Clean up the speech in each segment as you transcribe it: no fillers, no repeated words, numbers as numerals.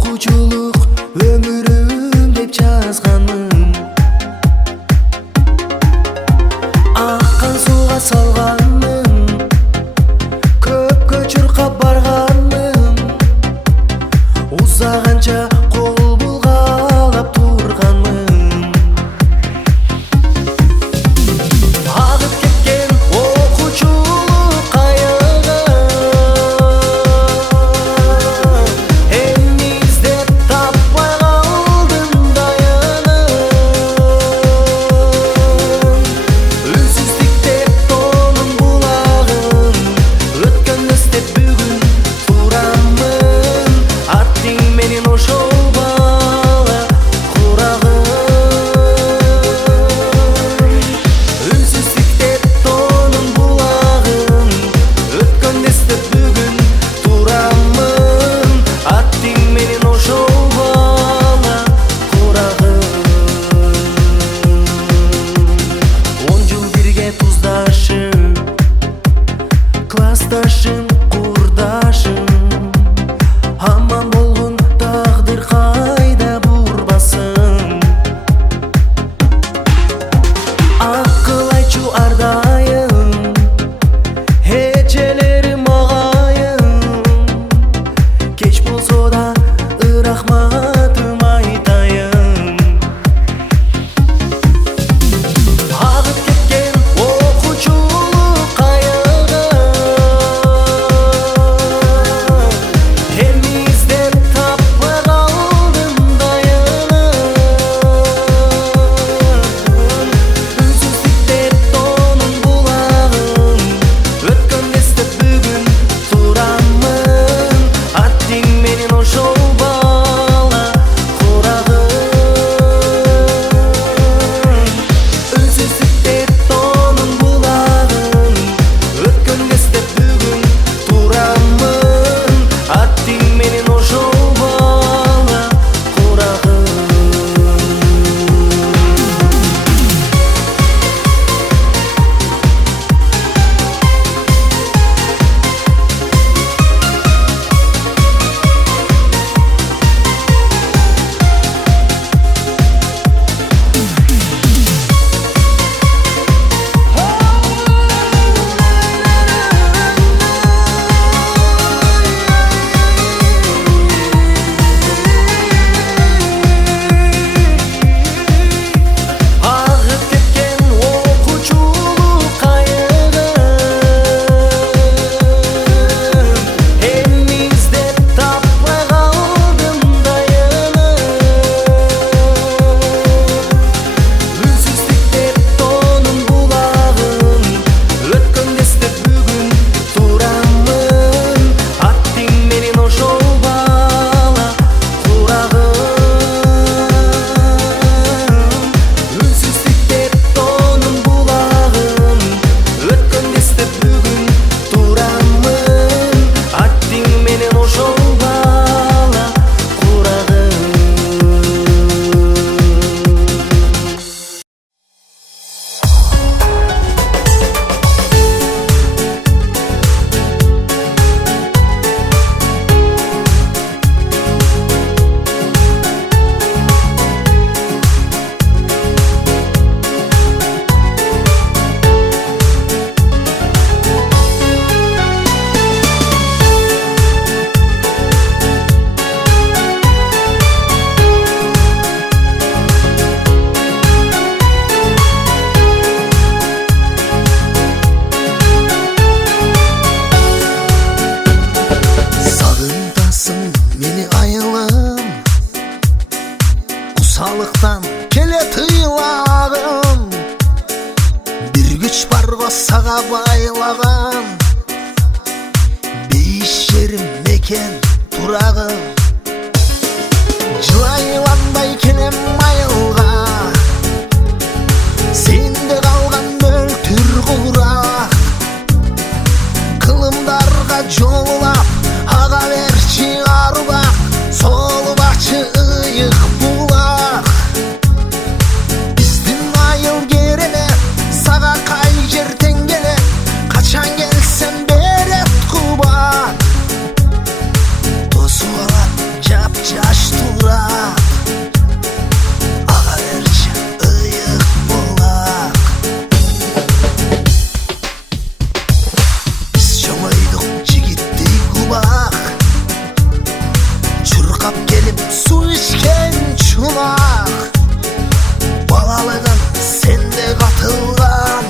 окуучулук өмүрүм деп жазганмын. Аккан сууга салганмын, көпкө чуркап барганмын. Узаганча кол булгалап турганмын. Агып кеткен окуучулук кайыгы эмне издеп таппай калдым даянып. Үнсүздүктө тоонун булагын өткөн эстеп бүгүн турамын. Аттың менен ошол бала курагым. Үнсүздүктө тоонун булагын өткөн эстеп бүгүн турамын. Аттың менен ошол бала курагым. 10 жыл бирге туздашым, классташым, курдашым. Аман болгон тагдыр кайда бурбасын. Акыл айтчу ардайым, эжелерим агайым. Кеч болсо да рахматым айтайын. Агып кеткен окуучулук кайыгы эмне издеп таппай калдым даянып. Үнсүздүктө тоонун булагын өткөн эстеп бүгүн турамын. Аттың менен ошол бала курагым. Үнсүздүктө тоонун булагын өткөн эстеп бүгүн турамын. Аттың менен ошол бала курагым. Агып кеткен окуучулук кайыгы эмне издеп таппай калдым даянып. Үнсүздүктө тоонун булагын өткөн эстеп бүгүн турамын. Аттың менен ошол бала курагым. Үнсүздүктө тоонун булагын өткөн эстеп бүгүн турамын. Аттың менен ошол бала курагым. Сагынтасың мени айылым, кусалыктан келет ыйлагым. Бир күч бар го сага байлаган, бейиш жерим мекен турагым. Жылайланбай келем айылга, сенде калган мөлтүр курак. Кылымдарга жолулап ага берчи арбак, солубакчы ыйык булак. Биздин айыл керемет, сага кай жер тең келет. Качан келсем берет кубат, тосуп алат жап жаш Sulap gelip su içken çulak, balalığın sende katılgan.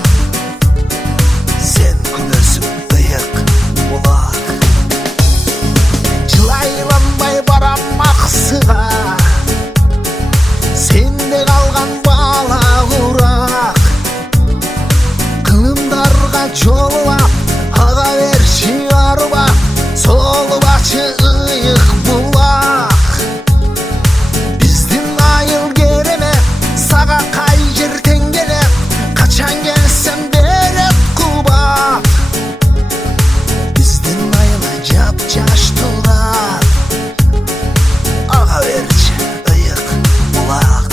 Sen gülersin bıyık bulak, Cılaylanmay baram aksığa, sende kalgan bala urak. Kılımdarga jolap ağa verçi arba, solu başı ıyık bulak. Bizdin ayıl gereme, sağa kayjır tengele, kaçan gelsen beret kubat. Bizdin ayıla cap caş turat, ağa verçi ıyık bulak.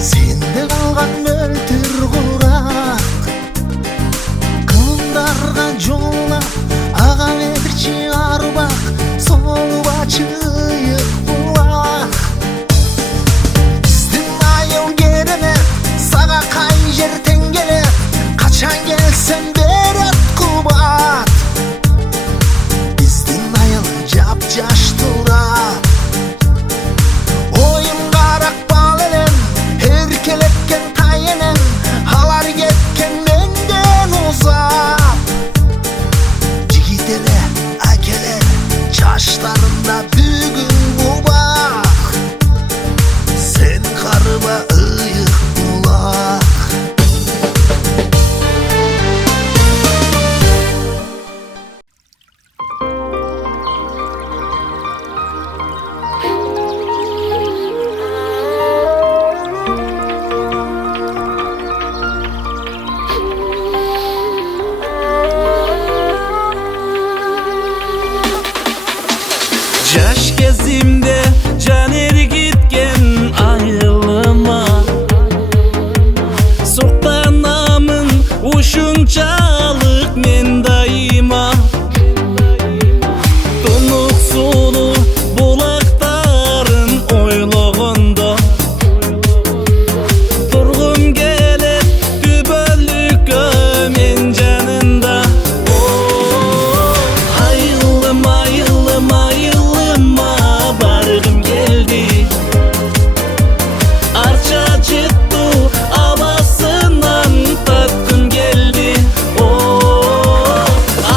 Sende kalgan möltür kurak, kılımdarga jolla ağa verçi arbak, solu başı ıyık bulak. Bizdin ayıl gereme, sağa kayjır tengele, kaçan gelsen beret kubat. Bizdin ayıl cap caş turat, oyun karak balelen, herkelekken tayenen, halar getken menden uzak. Jigitele akeler, çaşlarında bügün bu bak. Sen karıba ıyık bulak. Жаш кезимде жан эргиткен айылыма, суктанамын ушунчалык мен дайыма. Тунук сулуу булактарын ойлогондо, тургум келет түбөлүккө мен жанында. Айылым, айылым, айылыма баргым келди. Арча жытту абасынан таткым келди.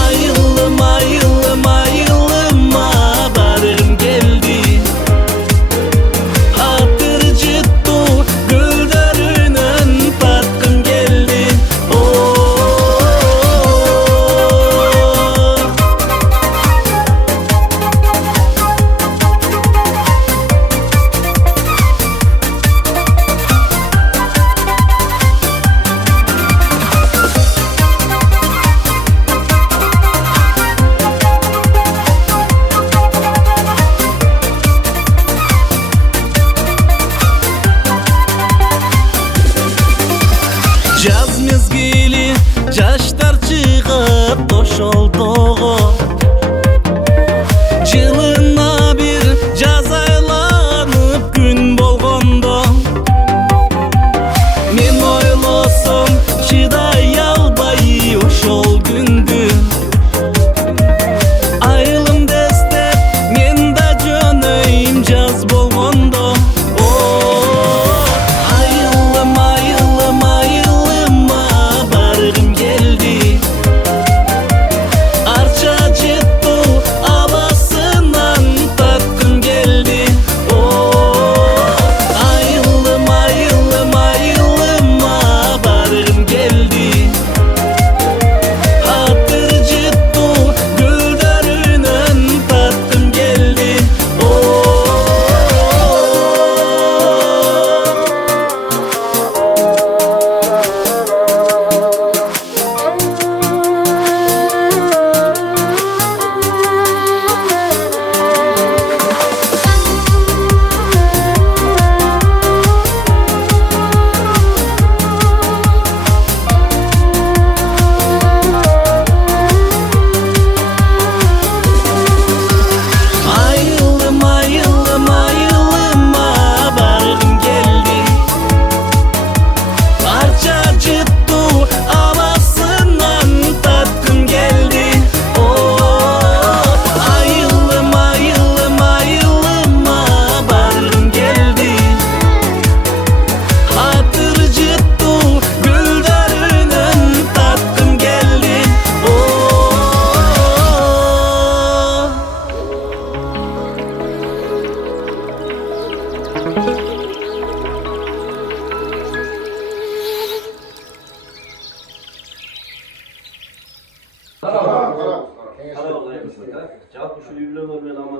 Айылым, айылым, айылыма баргым келди. Атыр жытту гүлдөрүнөн таткым келди. Жаз мезгили жаштар чыгып ошолтого, жылына бир жаз айланып күн болгондо, мен ойлосом чыдай албай ошол күндү. Айылым дестеп мен да жөнөйм жаз болгондо. Айылым, айылым, айылыма баргым келди.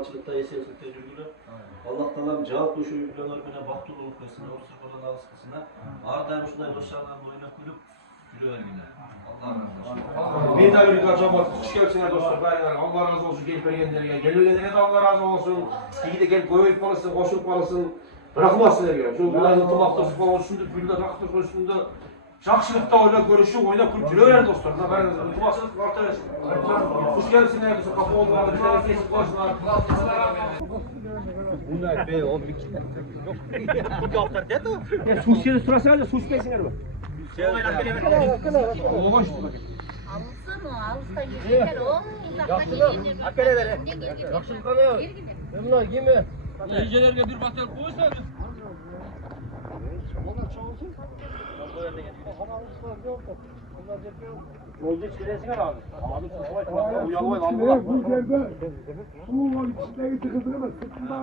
malçılıkta esenlikte yürüdüler. Allah Teala'm cevap kuşu yürüdüler bana baktırılık versin. O sırfadan alış kısına. Arda'yım şunday dostlarla oynayıp gülüp yürüyorlar. Allah razı olsun. Bir daha bir kaçamak. Hoş geldiniz dostlar. Baylar. Allah razı olsun gelip gelgenlere. Gelgenlere de Allah razı olsun. İyi de gel koyup balısın, koşup balısın. Bırakmazsın ergen. Şu birazın tımaktası falan üstünde, gülde taktası üstünde. Жақсылықта ойлап көрішіп, ойнап күліп жүре беріңіз достар. Мына бәріңіз ынтымақсыздық арта берсін. Қош келіпсіңдер, біздің қапы болды қалды, бір тәне кесіп қойсыңдар. Bunlar be, o bir yok. Kaptar dedi o. Su içeri sırasıyla su içmeysinler mi? Oynap gelelim. Oğlum işte bak. Alsın o, alsa yürüyecekler o. Yakşılı, Akkele vere. yakşılı kanıyor. Bunlar kimi? Yiyecelerge bir batel koysa biz. Oldu içerisine abi. Abi susmayın. Uyanmayın. Allah. Bu yerde su var içindeki tıkıdırma sırtında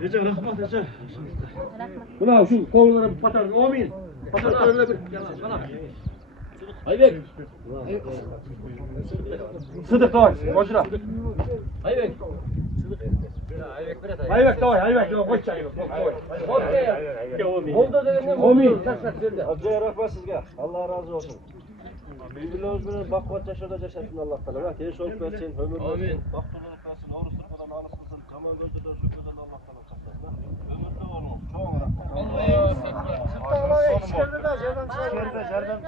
Recep rahmat Recep. Buna şu kollara bir patar. Amin. Patar öyle bir. Bana. Aybek. Sıdık davay. Koşra. Aybek. Aybek davay. Aybek davay. Koş çayı. Oldu dediğinde Amin. Hacıya rahmet sizge. Allah razı olsun. Birbirimiz bilen bakvat yaşada yaşasın Allah Teala. Tez olup versin, ömür versin. Baktırılık versin, oruç sırfadan alış kılsın. Kaman gözüden şükreden Allah Teala saklasın. Ömürde olun. Çoğun rahmet. Sırtağına içeride de jardamçı. İçeride jardamçı.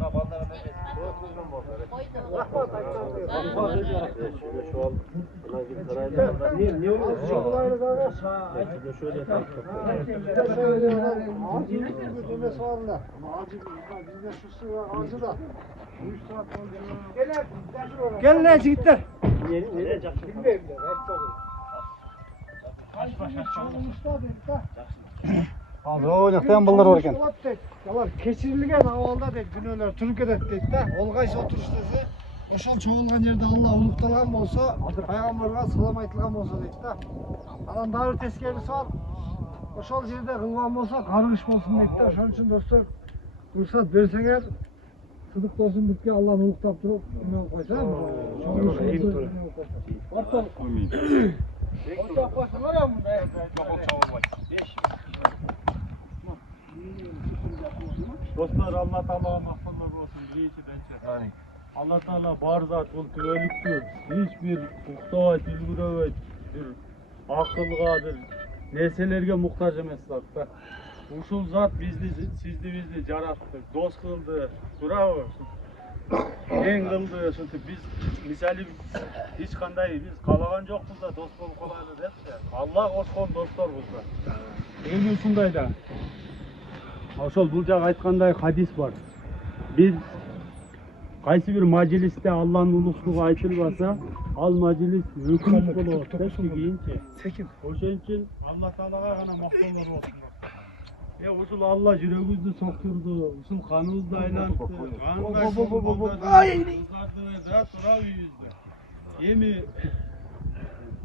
Rahmet. Şu an gibi sarayda niye oluyor? Şöyle Acil ödemesi var da. Acil bizde şu sıra acı da. 3 saat oldu. Gel lan çocuklar. nereye çaksın? Bilmiyorum ya. Hep çok. Abi oynaktan bunlar orken. Yalar keçirilgen havalda deyip günöler Türkiye'de deyip de olgaysa oturuştası. Oşal çoğulgan yerde Allah uluktalan bolsa, Peygamberga salam aytılgan bolsa deyip de. Alan daha ötesi gelisi var. Oşal yerde kılgan bolsa kargış bolsun deyip de. Şunun için dostlar fırsat verseler Sıdık olsun bitki Allah'ın uluktap durup günü koysa mı? Orta. Orta koysun var ya bunda. Dostlar Allah Teala mahfuzlar olsun birinci bence. Allah Teala bar zat ol tüvelüktür. Hiçbir muhtaç, bilgürevet, bir akılgadır. Neselerge muhtaç emes zat. Uşul zat bizni jarattı, dost kıldı, durabı. En kıldı, biz misali hiç kanday biz kalagan jokpuz da dost bolup kalaylı depti. Allah koşkon dostlar bulsa. Endi ушундай да. Ошол бул жак айткандай хадис бар. Biz кайсы бир мажлисте Алланын улуктугу айтылбаса, ал мажлис өкүнүп болот деп кийинчи. Ошон үчүн Алла Таалага гана мактоолор болсун. Ушул Алла жүрөгүбүздү соктурду, ушул каныбызды айлантты. Тура үйүбүздө. Эми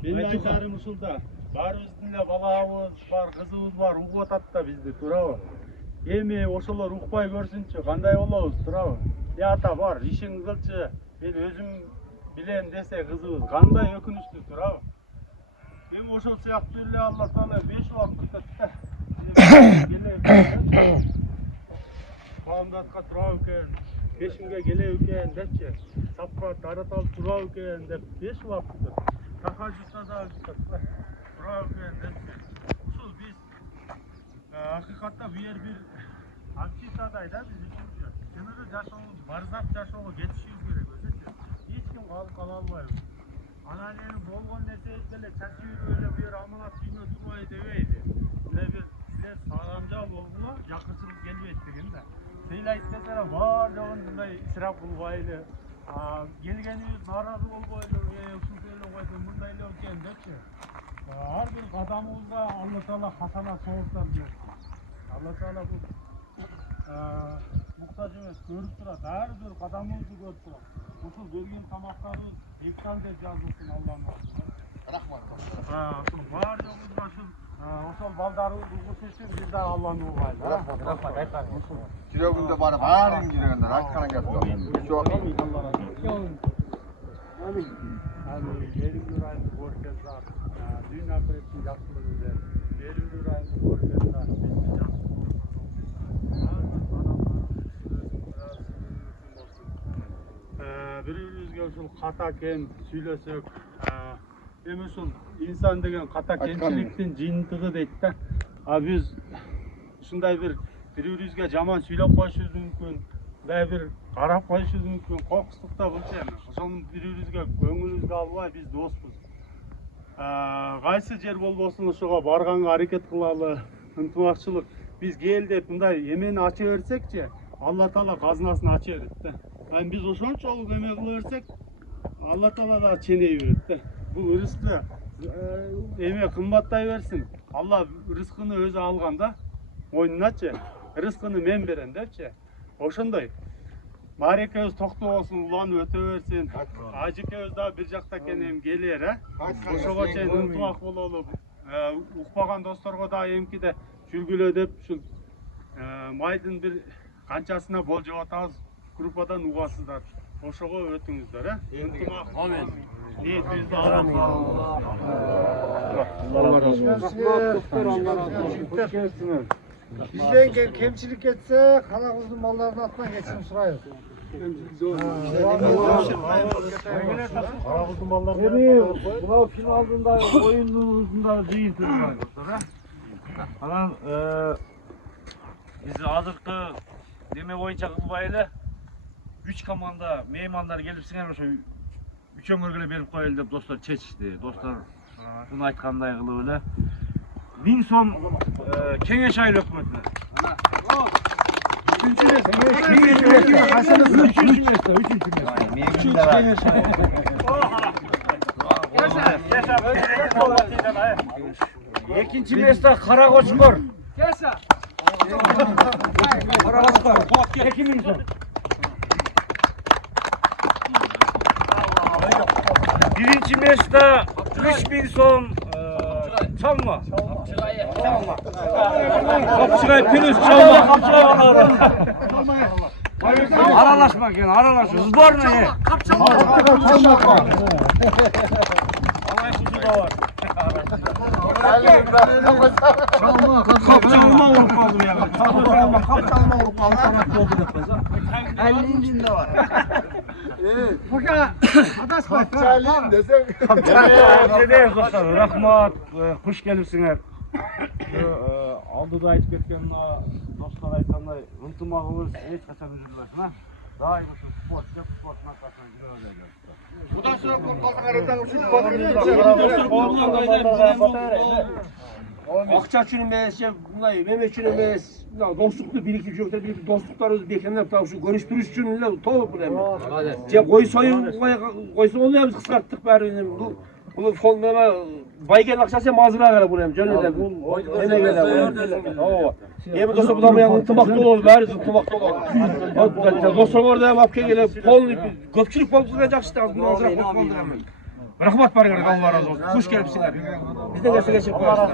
мен айтарым ушулда. Баарыбыздын эле балабыз бар, кызыбыз бар, угуп атат да бизди, туурабы? Эми ошолор укпай көрсүнчү, кандай болобуз, туурабы? Ата бар, ишин кылчы, мен өзүм билем десе кызыбыз, кандай өкүнүчтүү, туурабы? Эми ошол сыяктуу эле Алла Таала 5 убакытта Каамдатка турабы экен, пешимге келеби экен депчи, сапка тараталып турабы экен деп 5 убакытта тахажжудта да турабы экен депчи. Ушул биз акыйкатта бу жер бир антитадай да биз үчүн. Жөнөдө жашообуз, барзап жашоого кетишибиз керек өзүчү. Эч ким калып кала албайбыз. Анан эми болгон нерсебиз деле чачып жүрүп эле бу жер аманат дүйнө турбайт дебейди. Эле бир силер сагамжал болгула, жакынчылык келбейт деген да. Сыйлайт десе бар жогун мындай исрап кылбайлы. Келгенибиз нааразы болбойлу, ушул эле койсо мындай эле экен депчи. Ар бир кадамыбызга Алла Таала хасана сооптар берсин. Алла Таала бул муктаж эмес, көрүп турат. Ар бир кадамыбызды көрүп турат. Ушул берген тамактарыбыз эктал деп жазылсын Алланын атынан. Рахмат. Ушул бар жогубузга ушул Ошол балдарды угуш үчүн биз да Алланы угайлы. Жүрөгүндө бар баарын жүрөгүндө айткан геп жок. Elgür ayını borçlar, dünya kresin yaptırıldı. Elgür ayını borçlar, birbiribizге ушул ката кен сүйлөсөк, эми ушул инсан деген ката кемчиликтин жыйынтыгы дейт да. Биз ушундай бири-бирибизге жаман сүйлөп коюшубуз мүмкүн, бир карап коюшубуз мүмкүн, кокустукта болчу эми. Ошонун бири-бирибизге көңүлүбүздү албай биз доспуз. Кайсы жер болбосун ошого барганга аракет кылалы, ынтымакчылык. Биз кел деп мындай эмени ача берсекчи, Алла Таала казынасын ача берет да. Biz ошончолук эме кыла берсек, Алла Таала да ченей берет да. Бул рызкы эме кымбаттай берсин. Алла рызкыны өзү алган да. Мойнуначы, рызкыны мен берем депчи. Ошондой. Марекебиз токтобосун, уланып өтө берсин. Ажекебиз да бир жакта экенин келер, ошого чейин ынтымак бололу. Укпаган досторго да эмкиде жүргүлө деп ушул майдын бир канчасына болжоп атабыз. Группадан угасыздар. Ошого өтүңүздөр, ынтымак. Амин. Ниетибизди аламыз. Алла разы болсун. Бизден кемчилик кетсе, канагыбыздын балдарынын атынан кечирим сурайбыз. Карабыздын балдарына мынау финалдында оюнубузда жыйынтыгы бар достор, Анан биз азыркы неме боюнча кылбай эле 3 команда меймандар келип сиңер ошо үчөңөргө берип коелу деп достор чечишти. Достор муну айткандай кылып эле 1000 сом кеңеш айыл өкмөтүнө. Экинчи место Кара Кочкор. Кара Кочкор 2000 сом. Birinci mesle 3000 son çalma. Kapçıgay Pürüz çalma. Kapçıgay onları. Aralaşmak yani aralaş. Zborna ye. Kapçalma. Alaysuzu da var. Kapçalma olup kaldı ya. Kapçalma olup kaldı. 50'inde var. Kapçalıyım desem. Kapçalıyım dostlar. Rahmat. Hoş gelipsiňer. Aldıda aytıp ketken dostlar aytkanday ынтымагыбыз эч качан үзүлбөсүн, ha. Daim şu sportun arkasına gidiyorlar. Bundan sonra korkmazlar eden Akça üçün emas, bunday emek üçün emas, dostluklu birikip jokta bir dostluklarыбыз бекемдеп табышы көрүштүрүш үчүн эле топ бул эми. Же кой союн койсо оны эми кыскарттык баарын. Бул фон эме байген акчасы эми азыраак эле бул эми жөн эле. Эмек эле. Ооба. Эми достор будан буян ынтымактуу болобуз, баарыбыз ынтымактуу болобуз. Досторго да алып келип, полный көпчүлүк болуп турган жакшы да азыр азыраак болуп калды эми. Rahmat barыңарга, Алла разы болсун. Хуш келипсиңер. Бизден нерсе кечирип коесуздар.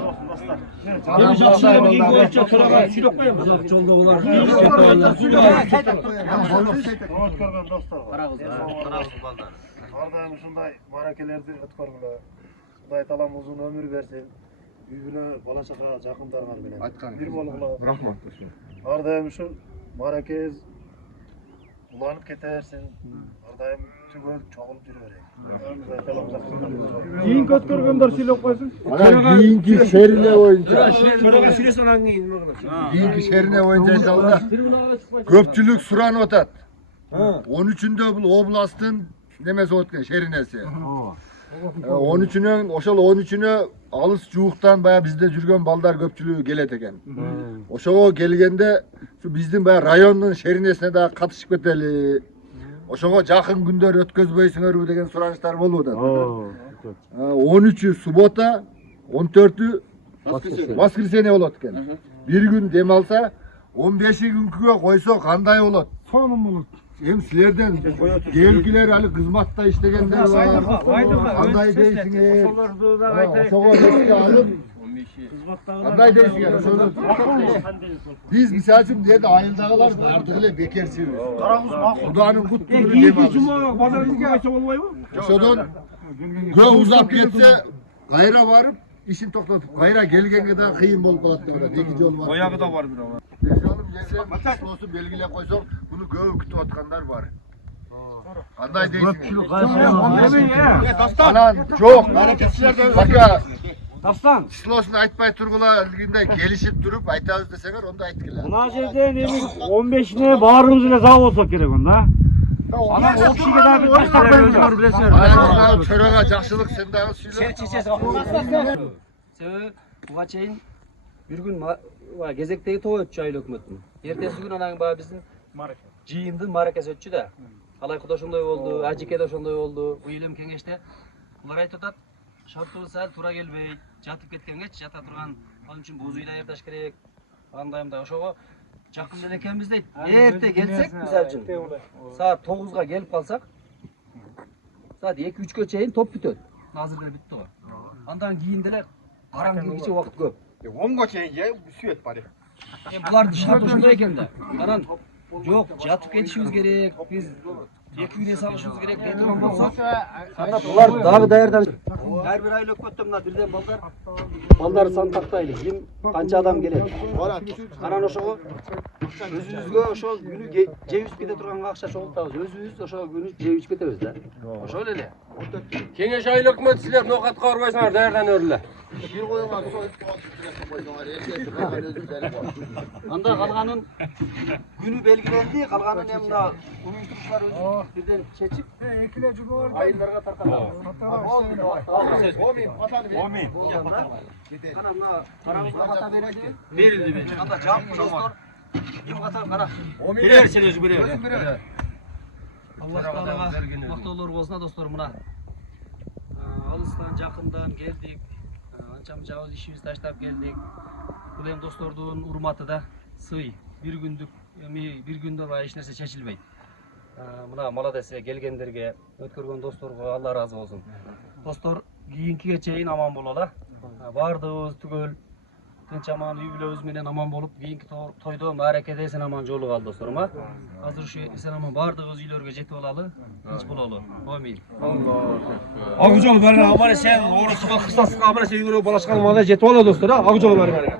Эми жакшы эми боюнча турага сүйлөп коебуз. Жолдо булар. Көргөн достор. Карагыз балдар. Ардайым ушундай баракелерди өткөргүлө. Кудай таалам узун өмүр берсин. Үйүнө бала чака жакындарыңар менен бир болгула. Rahmat. Ардайым ушул баракез уланып кете берсин. Ардайым түгөл чогулуп жүрө берейин. Кийинки өткөргөндөр сүйлөп койсун. Kiyinki şerine oyunca. Төрөгө сүйлөсөң анан кийин нема кылат? Kiyinki şerine oyunca inşallah. Köpçülük suran otat. 13'ünde bu oblastın nemesi otken şerinesi. 13'ünün oşal 13'üne alыс juuktan baya bizde жүргөн balдар köpçülüğü gelet eken. Oşogo gelgende şu bizdin baya rayonun şerinesine daha katışıp keteli. Oşogo jakın günдөр өткөзбөйсүңөрбү деген суранычтар болуп атат. 13'ü subota, 14'ü воскресенье болот экен. Bir gün dem alsa 15'i günküge koysa kандай болот? Sonum bulut. Hem sizlerden gelgiler ali kızmatta işlegenler var. Kандай дейсиңер? Ошого эске алып Qanday deysiz yani? Biz misal üçün deyəndə ayıldağılar artıqıyla bekar seviyoruz. Xudanın qutluğunu dememiz. Oşodan köy uzap getse gayra varıp işin toxtatıp gayra gelgenge daha kıyın bolup kalattı burada. Neki yol var. Oyağı da var bir ama. Oğlum gelse olsun belgilep koysam bunu göğü kütüp atkanlar var. Qanday deysiz? Anan çok. Baka Dastan. Slosunu aytpay turgularliginde gelişip durup aytabız deseler onda aytkiler. Buna жерде немен 15'ine bağrımız ile zав olsak gerek onda. Ana o kişiye daha bir taş takmayın. Aynen töreğe жақшылық sen daha söyle. Себеби буга чейин бир күн кезектеги той өтчү айыл өкмөттүн. Эртеси күн анан баягы биздин жыйындын мааракеси өтчү да. Алайкы да ошондой болду, Ажике да ошондой болду. Бул элем кеңеште булар айтып атат, шарттыбыз сәл туура келбей, жатып кеткенгечи, жата турган, ал үчүн боз үйдө аярдаш керек. Андай мындай ошого жакын эле экенбиз дейт. Эрте келсек, мисалы үчүн саат 9га келип калсак, саат 2-3гө чейин топ бүтөт. Азыр деле бүттү го. Андан кийин деле караңгыгыча убакыт көп. 10га чейин же свет бар. Булардын шарты ошондой экен да. Анан жок, жатып кетишибиз керек. Биз 2 күн эс алышыбыз керек дей турган болсок, булар дагы даярданып. Ар бир айыл өкмөттө мына бирден балдар санын тактайлы. Ким канча адам келет. Анан ошого өзүбүзгө ошол күнү жеп кете турганга акча чогултабыз. Өзүбүз ошол күнү жеп кетебиз да. Ошол эле. Кеңеш айыл өкмөт силер нокатка барбайсыңар, даярданып Bir koyular sonra Анда калганын күнү белгиленди, калганын эми мына уюштурушуулар өзү бирден чечип, Ekile cumhur. айылдарга таркатабыз. Омин. Ana mına paramızla kata verildi. Verildi. Anda cevap dostlar. Kim kata kara? Birer sen özü birer. Allah Teala'ga maqtovlar bolsun dostlar mına. Alıstan, жақындан geldik. Ançam жабыз işimiz taşlap geldik. Бұл эми достордун урматы да сый. Bir gündük, bir günde var hiç nerse çeçilmeydi. Mına молодец келгендерге, өткөргөн досторго Allah razı olsun. Dostlar kийинкиге чейин аман болола. Бардыбыз түгөл тынч аман үй бүлөбүз менен аман болуп, кийинки тойдо мааракеде эсен аман жолугуп алды досторум. Азыр ушу эсен аман бардыгыбыз үйлөргө жетип алалы, тынч бололу. Амин. Ак жол бәріне аман сен орысыға қыстасыға аман сен үйгөрө балашқан малы жетіп алады достар. Ак жол бәріне.